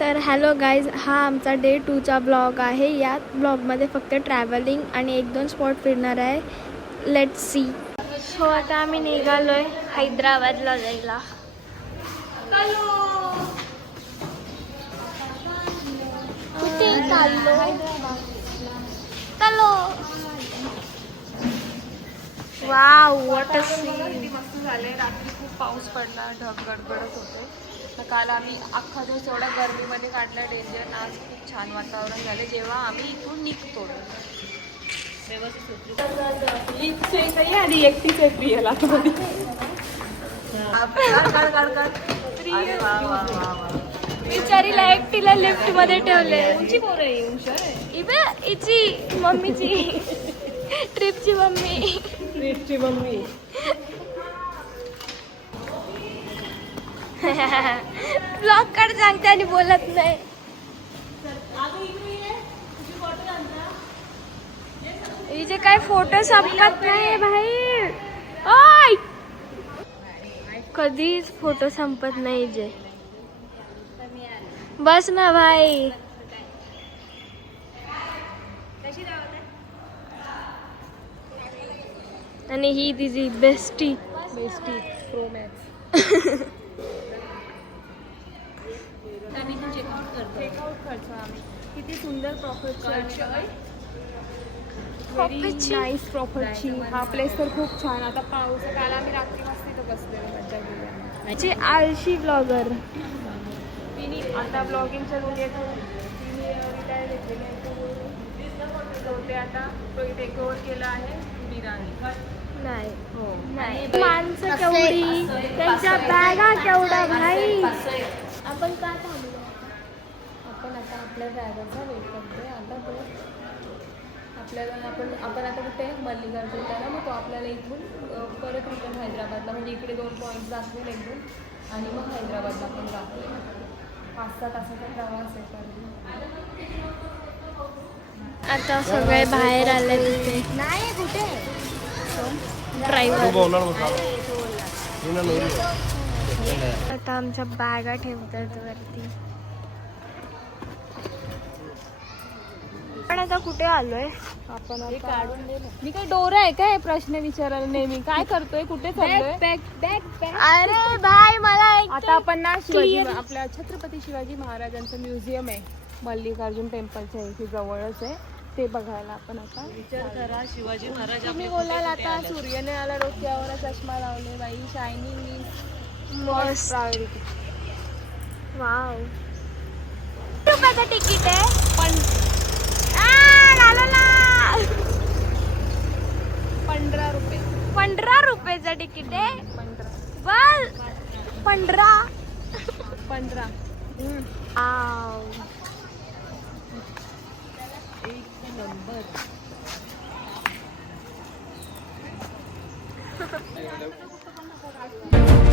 तर hello guys, हा आमचा डे 2चा ब्लॉग आहे. या ब्लॉगमध्ये फक्त ट्रॅव्हलिंग आणि 1-2 स्पॉट फिरणार आहे. Let's see. सो आता आम्ही निघालो आहे हैदराबादला जायला. कुठे चाललो? चलो. Wow, what a scene. मस्त झाले. रात्री खूप पाऊस पडला, ढग गडगडत होते. तर काल आम्ही अख्खा दिवस एवढ्या गर्मीमध्ये काढला डेंजर. आज खूप छान वातावरण झाले जेव्हा आम्ही इथून निघतो. आधी एकटीच आहे प्रियला. बिचारीला एकटीला लिफ्ट मध्ये ठेवले. उंची पोर आहे, हुशार आहे. इबे इची मम्मीची ट्रिपची मम्मी. ट्रिपची मम्मी. ब्लॉग काढ सांगते आणि बोलत नाही. हिचे काय फोटो संपत नाही भाई. ओय, कधीच फोटो संपत नाही हिचे. बस ना भाई. आणि ही तिची बेस्टी प्रो मॅक्स. चेकआउट करतो आम्ही. किती सुंदर प्रॉपर्टी, व्हेरी नाईस प्रॉपर्टी. हा प्लेस तर खूप छान. आता पाऊस काल आम्ही रात्री मस्त इथं बसलेलो, मज्जा केली. आळशी ब्लॉगर. तिने आता ब्लॉगिंगच्या दुनियेतून तिने रिटायर घेतलेली आहे. ते आता टेक ओव्हर केलं आहे बिराणी. नाही हो. नाही, माणसं केवढी, त्यांच्या बॅगा केवढा भाई. आपण का थांबलो? आपण आता आपल्या ड्रायव्हरचा वेट करतोय. आता तो आपल्याला आपण आता कुठे मल्लिकार्जुनला ना, मग तो आपल्याला इथून परत रिटर्न हैदराबादला, म्हणजे इकडे 2 पॉईंट दाखवेल एकदम, आणि मग हैदराबादला पण दाखवेल. 5-6 तासाचा प्रवास आहे. आता सगळे बाहेर आले तिथे. नाही कुठे ड्रायव्हर. आता आमच्या बॅगा ठेवतात वरती. पण आता कुठे आलोय आपण? मी काय डोरा आहे काय प्रश्न विचारायला नेहमी? काय करतोय, कुठे चाललोय? अरे भाई, मला आता आपण ना शिवाजी, आपल्या छत्रपती शिवाजी महाराजांचं म्युझियम आहे मल्लिकार्जुन टेम्पलच्या इथे जवळच आहे, ते बघायला आपण आता. विचार करा, शिवाजी महाराज तुम्ही बोलाल आता सूर्याने आला डोक्यावर, चष्मा लावले बाई, शायनिंग मस्त. प्रायोरिटी. वाव. रुपयाचं तिकीट आहे. पण 15 रुपये. 15 रुपयाचं तिकीट आहे. 15. बस 15. आव. एक नंबर.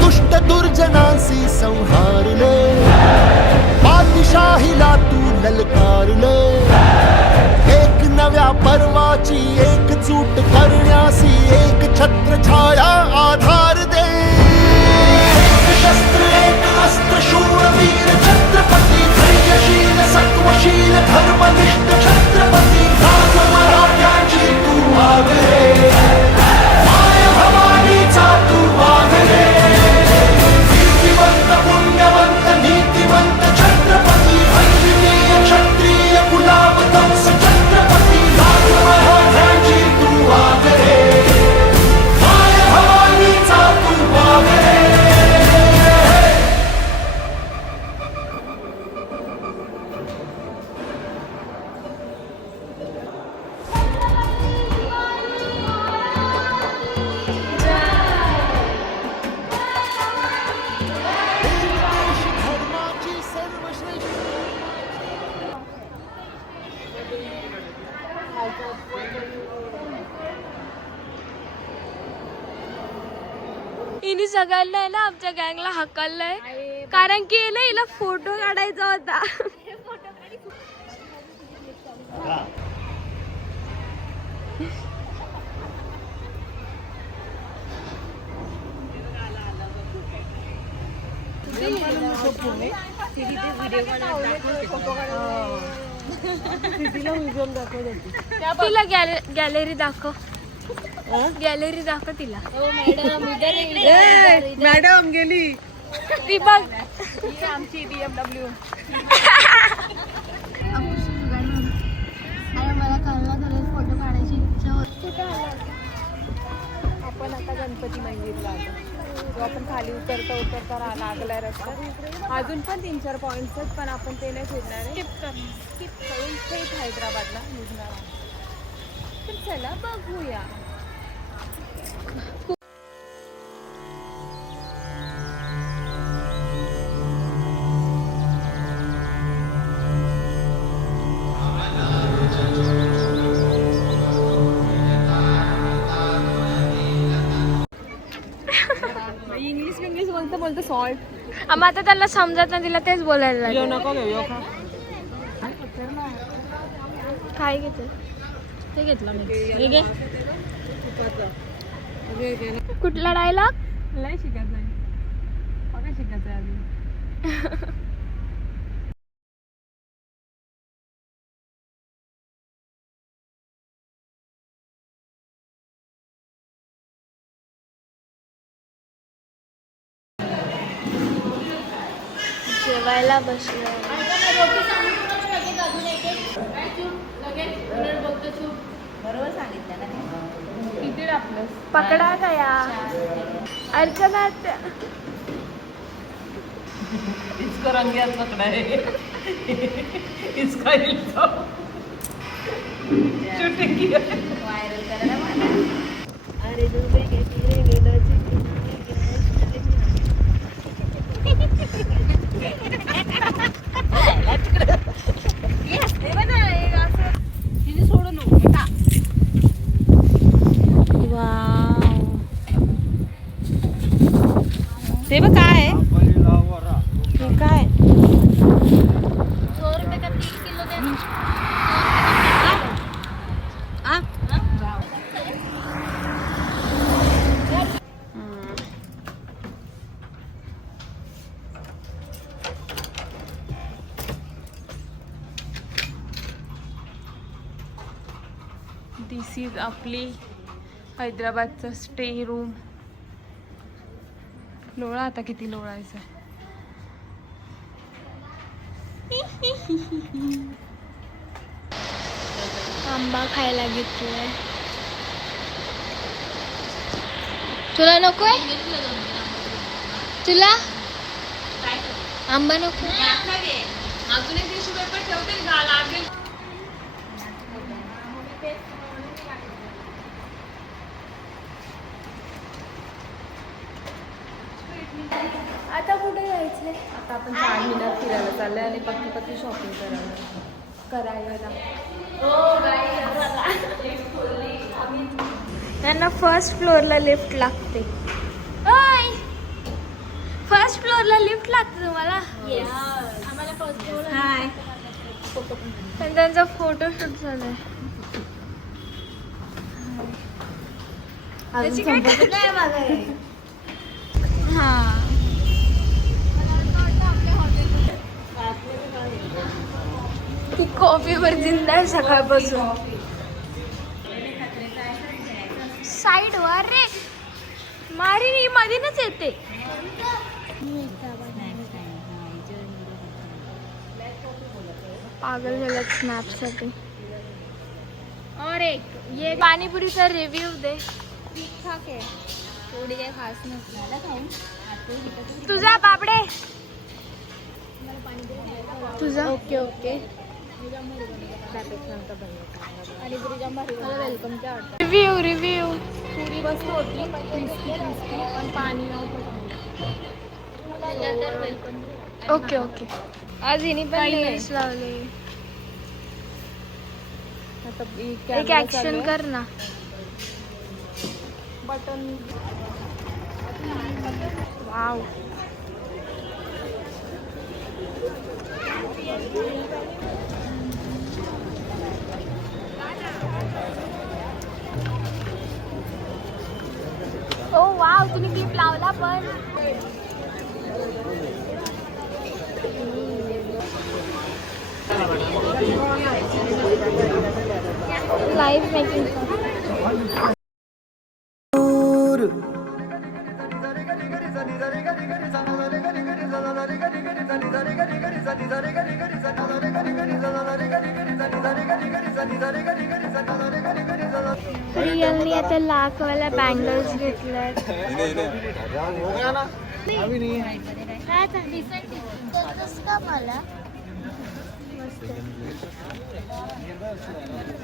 दुष्ट दुर्जनांसी संहारले, पातशाहीला तू ललकारले. एक नव्या पर्वाची एकजूट करण्यासी एक छत्र छाया आधार दे. एक शस्त्र एक अस्त्र शूरवीर छत्रपती, धैर्यशील सत्वशील धर्मनिष्ठ छत्रपती. राज मराठ्यांची तू आगरे, माय भवानीचा तू आगरे. कीर्तिवंत पुण्यवंत नीतिवंत छत्रपती, अद्वितीय क्षत्रिय कुलावतंस छत्रपती. राज मराठ्यांची तू आगरे, माय भवानीचा तू आगरे. धर्माची सर्वश्रेष्ठ हिने सगळ्यांना आहे ना, आमच्या गँगला हकललंय, कारण की ना हिला फोटो काढायचा होता. तिला गॅलरी दाखव. गॅलरी दाखव तिला. मॅडम गेली. ती बघ. आमची BMW. मला कालला खरंच फोटो काढायची इच्छा होती. आपण आता गणपती मंदिरला आलो. जो आपण खाली उतरता लागलाय रस्ता. अजून पण 3-4 पॉईंट्स आहेत, पण आपण ते नाही फिरणार आहे. स्किप करून थेट हैदराबादला निघणार आहे. तर चला बघूया. इंग्लिश बोलतो सॉल्ट. मग आता त्यांना समजत नाही, तिला तेच बोलायला लागेल. काय घेते ते घेतलं मी. कुठला डायलॉग? नाही शिकायचं आहे. बघा शिकायचं आहे आधी. जेवायला बसलो. किती टाकलंस? पकडा गया. अर्चना इसको रंगियात पकड़ा है. इसका शूटिंग की अरे ते बघ काय आहे. हे काय दिस इज आपली हैदराबादचं स्टे रूम. लोळा आता किती लोळायचं. आंबा खायला घेतलाय. तुला नकोय? तुला आंबा नको? अजून एक टिश्यू पेपर ठेवते का लागेल. आता कुठे जायचंय? आता आपण 4 मिनिटात फिरायला चाललंय आणि पत्ती शॉपिंग करायला. त्यांना फर्स्ट फ्लोअरला लिफ्ट लागते. फर्स्ट फ्लोअरला लिफ्ट लागते तुम्हाला? हाय. पण त्यांचा फोटोशूट झालाय. हा. ती कॉफीवर जिंदा आहे सकाळपासून. साईड वर रे मारी मधीनच येते. पागल झाल्यात स्नॅपसाठी. और एक ये पाणीपुरीचा रिव्ह्यू दे. ठीक ठाक आहे, थोडी काही खास नसते. तुझा बाबडे तुझा. Okay okay. रिव्ह्यू पुरी मस्त होती, पण पाणी ओके ओके. आज हिने पण लेन्स लावले. एक ऍक्शन कर ना. बटन. वाव. ओ वाव, तुम्ही क्लिप लावला पण. Live making. रिअलनी आता लाखवाल्या बँगल्स घेतल्यात.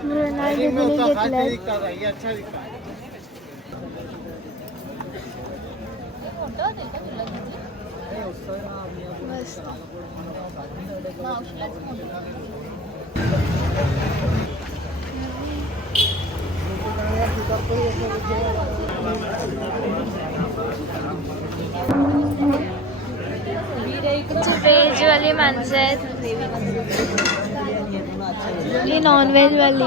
मृणाल दीदीने घेतल्यात. मस्त. व्हेजवाली माणसं आहेत, ही नॉनव्हेजवाली.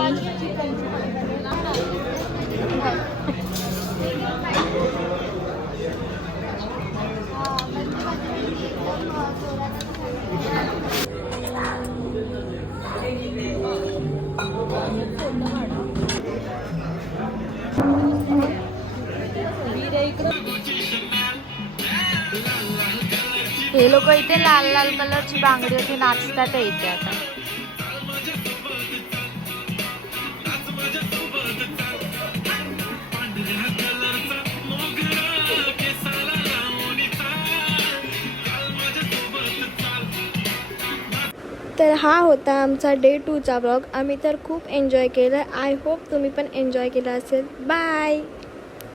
हे लोक इथे लाल लाल कलरची बांगडी होती नाचतात इथे आता. तर हा होता आमचा डे 2चा ब्लॉग. आम्ही तर खूप एन्जॉय केलं. आय होप तुम्ही पण एन्जॉय केला असेल. बाय.